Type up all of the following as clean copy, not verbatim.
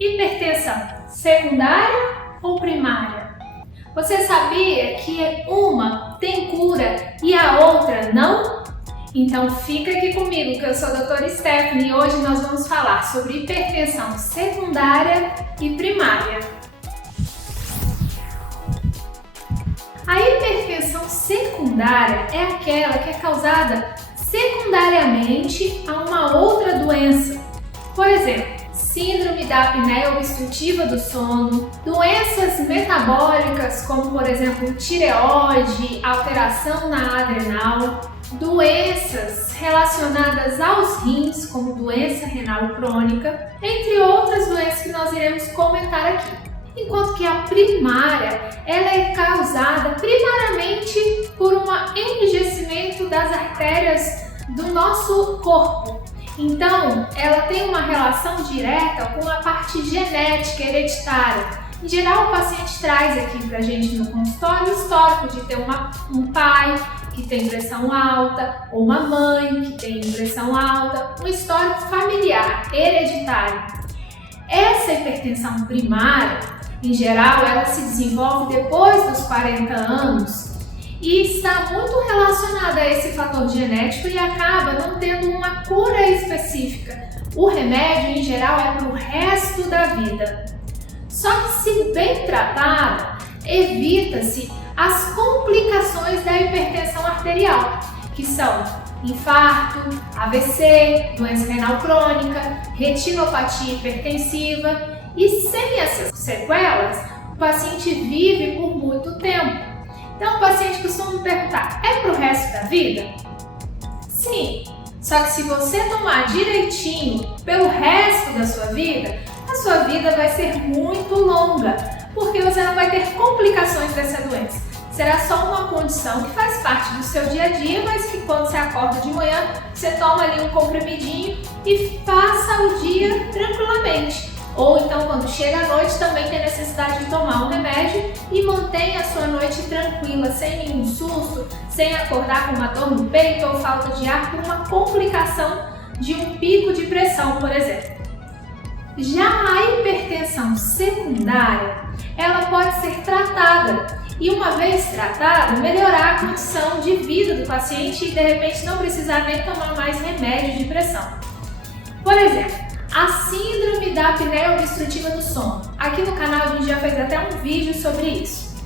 Hipertensão secundária ou primária? Você sabia que uma tem cura e a outra não? Então fica aqui comigo que eu sou a doutora Stephanie e hoje nós vamos falar sobre hipertensão secundária e primária. A hipertensão secundária é aquela que é causada secundariamente a uma outra doença. Por exemplo, síndrome da apneia obstrutiva do sono, doenças metabólicas como, por exemplo, tireoide, alteração na adrenal, doenças relacionadas aos rins, como doença renal crônica, entre outras doenças que nós iremos comentar aqui. Enquanto que a primária, ela é causada primariamente por um enrijecimento das artérias do nosso corpo. Então, ela tem uma relação direta com a parte genética, hereditária. Em geral, o paciente traz aqui pra gente no consultório o histórico de ter um pai que tem pressão alta, ou uma mãe que tem pressão alta, um histórico familiar, hereditário. Essa hipertensão primária, em geral, ela se desenvolve depois dos 40 anos e está muito relacionada a esse fator genético e acaba não tendo uma cura específica. O remédio, em geral, é para o resto da vida. Só que, se bem tratada, evita-se as complicações da hipertensão arterial, que são infarto, AVC, doença renal crônica, retinopatia hipertensiva. E sem essas sequelas, o paciente vive por muito tempo. Então o paciente costuma me perguntar, é para o resto da vida? Sim, só que se você tomar direitinho pelo resto da sua vida, a sua vida vai ser muito longa, porque você não vai ter complicações dessa doença. Será só uma condição que faz parte do seu dia a dia, mas que quando você acorda de manhã, você toma ali um comprimidinho e passa o dia tranquilamente. Ou então, quando chega a noite, também tem necessidade de tomar um remédio e mantenha a sua noite tranquila, sem nenhum susto, sem acordar com uma dor no peito ou falta de ar por uma complicação de um pico de pressão, por exemplo. Já a hipertensão secundária, ela pode ser tratada e, uma vez tratada, melhorar a condição de vida do paciente e, de repente, não precisar nem tomar mais remédio de pressão. Por exemplo, a síndrome da apneia obstrutiva do sono. Aqui no canal a gente já fez até um vídeo sobre isso.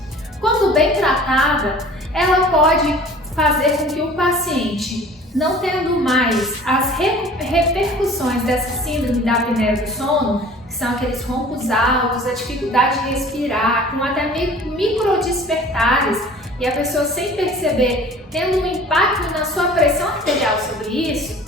Quando bem tratada, ela pode fazer com que o paciente, não tendo mais as repercussões dessa síndrome da apneia do sono, que são aqueles roncos altos, a dificuldade de respirar, com até microdespertares, e a pessoa sem perceber, tendo um impacto na sua pressão arterial sobre isso,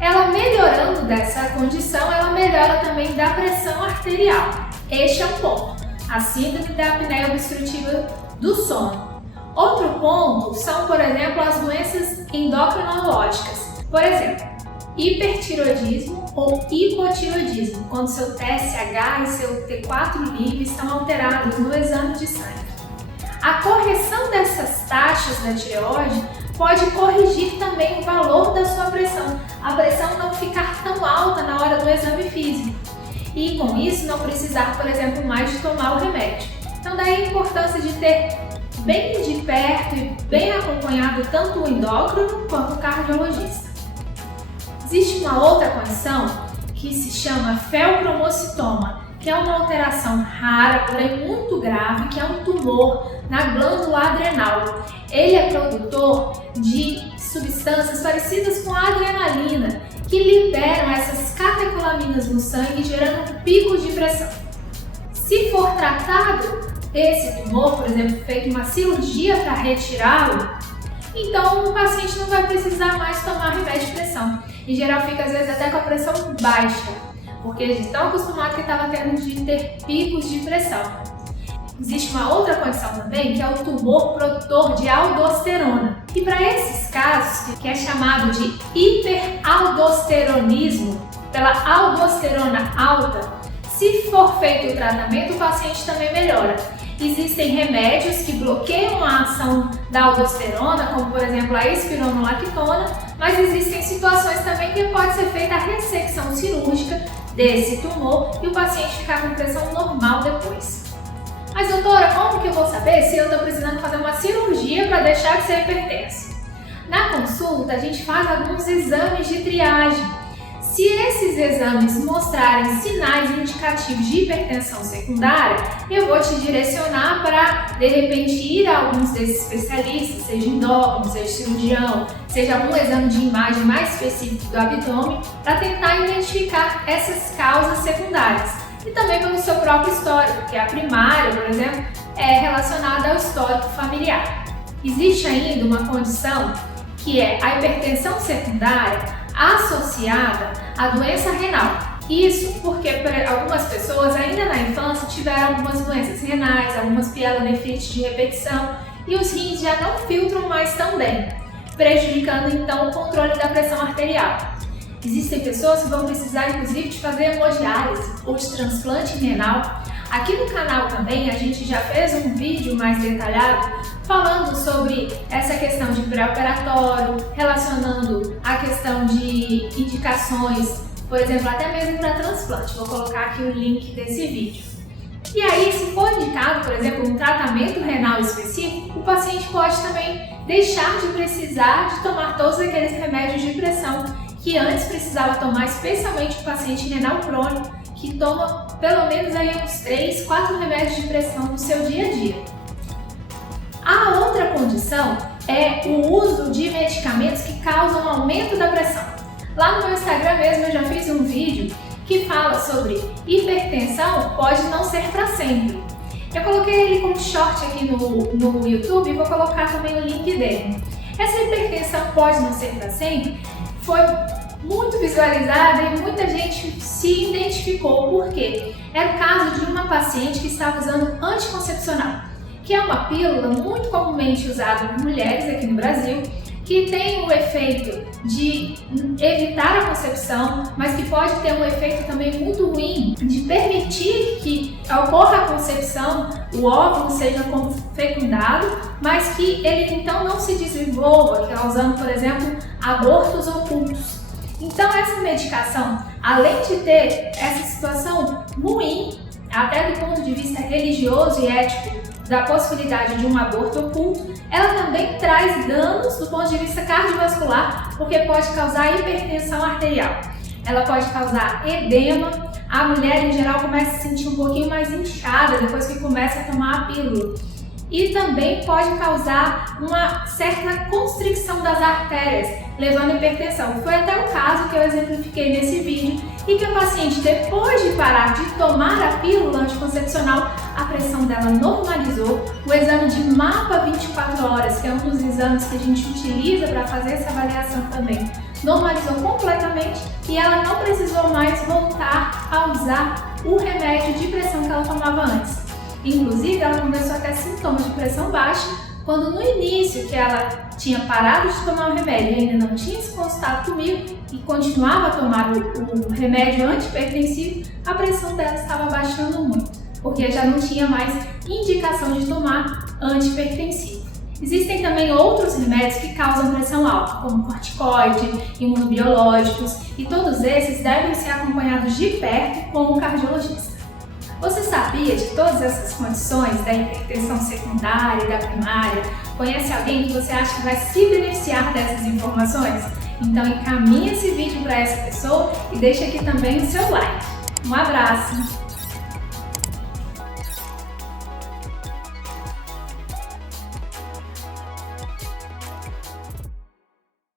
ela melhorando dessa condição, ela melhora também da pressão arterial. Este é um ponto, a síndrome da apneia obstrutiva do sono. Outro ponto são, por exemplo, as doenças endocrinológicas. Por exemplo, hipertiroidismo ou hipotiroidismo, quando seu TSH e seu T4 livre estão alterados no exame de sangue. A correção dessas taxas da tireoide pode corrigir também o valor da sua pressão, a pressão não ficar tão alta na hora do exame físico e com isso não precisar, por exemplo, mais de tomar o remédio. Então daí a importância de ter bem de perto e bem acompanhado tanto o endócrino quanto o cardiologista. Existe uma outra condição que se chama feocromocitoma, que é uma alteração rara, porém muito grave, que é um tumor na glândula adrenal. Ele é produtor de substâncias parecidas com a adrenalina, que liberam essas catecolaminas no sangue, gerando picos de pressão. Se for tratado esse tumor, por exemplo, feito uma cirurgia para retirá-lo, então o paciente não vai precisar mais tomar remédio de pressão. Em geral fica às vezes até com a pressão baixa, porque eles estão acostumados que estava tendo de ter picos de pressão. Existe uma outra condição também, que é o tumor produtor de aldosterona. E para esses casos, que é chamado de hiperaldosteronismo, pela aldosterona alta, se for feito o tratamento, o paciente também melhora. Existem remédios que bloqueiam a ação da aldosterona, como por exemplo a espironolactona, mas existem situações também que pode ser feita a ressecção cirúrgica desse tumor e o paciente ficar com pressão normal depois. Mas doutora, como que eu vou saber se eu estou precisando fazer uma cirurgia para deixar de ser hipertenso? Na consulta a gente faz alguns exames de triagem. Se esses exames mostrarem sinais indicativos de hipertensão secundária, eu vou te direcionar para, de repente, ir a alguns desses especialistas, seja endócrino, seja cirurgião, seja algum exame de imagem mais específico do abdômen, para tentar identificar essas causas secundárias. E também pelo seu próprio histórico, porque a primária, por exemplo, é relacionada ao histórico familiar. Existe ainda uma condição que é a hipertensão secundária associada à doença renal. Isso porque algumas pessoas ainda na infância tiveram algumas doenças renais, algumas pielonefrites de repetição e os rins já não filtram mais tão bem, prejudicando então o controle da pressão arterial. Existem pessoas que vão precisar inclusive de fazer hemodiálise ou de transplante renal. Aqui no canal também a gente já fez um vídeo mais detalhado falando sobre essa questão de pré-operatório, relacionando a questão de indicações, por exemplo, até mesmo para transplante. Vou colocar aqui o link desse vídeo. E aí, se for indicado, por exemplo, um tratamento renal específico, o paciente pode também deixar de precisar de tomar todos aqueles remédios de pressão que antes precisava tomar, especialmente o paciente renal crônico, que toma pelo menos aí uns 3, 4 remédios de pressão no seu dia a dia. A outra condição é o uso de medicamentos que causam aumento da pressão. Lá no meu Instagram mesmo eu já fiz um vídeo que fala sobre hipertensão pode não ser para sempre. Eu coloquei ele como short aqui no YouTube e vou colocar também o link dele. Essa hipertensão pode não ser para sempre foi muito visualizada e muita gente se identificou, porque era o caso de uma paciente que estava usando anticoncepcional, que é uma pílula muito comumente usada por mulheres aqui no Brasil, que tem o efeito de evitar a concepção, mas que pode ter um efeito também muito ruim de permitir que ocorra a concepção, o óvulo seja fecundado, mas que ele então não se desenvolva, causando, por exemplo, abortos ocultos. Então essa medicação, além de ter essa situação ruim, até do ponto de vista religioso e ético, da possibilidade de um aborto oculto, ela também traz danos do ponto de vista cardiovascular, porque pode causar hipertensão arterial. Ela pode causar edema, a mulher em geral começa a se sentir um pouquinho mais inchada depois que começa a tomar a pílula. E também pode causar uma certa constricção das artérias, levando à hipertensão. Foi até o caso que eu exemplifiquei nesse vídeo e que a paciente, depois de parar de tomar a pílula anticoncepcional, a pressão dela normalizou. O exame de mapa 24 horas, que é um dos exames que a gente utiliza para fazer essa avaliação também, normalizou completamente e ela não precisou mais voltar a usar o remédio de pressão que ela tomava antes. Inclusive, ela começou a ter sintomas de pressão baixa quando no início que ela tinha parado de tomar o remédio e ainda não tinha se consultado comigo e continuava a tomar o remédio antihipertensivo, a pressão dela estava baixando muito, porque já não tinha mais indicação de tomar antihipertensivo. Existem também outros remédios que causam pressão alta, como corticoide, imunobiológicos, e todos esses devem ser acompanhados de perto com um cardiologista. Você sabia de todas essas condições da hipertensão secundária e da primária? Conhece alguém que você acha que vai se beneficiar dessas informações? Então encaminhe esse vídeo para essa pessoa e deixe aqui também o seu like. Um abraço!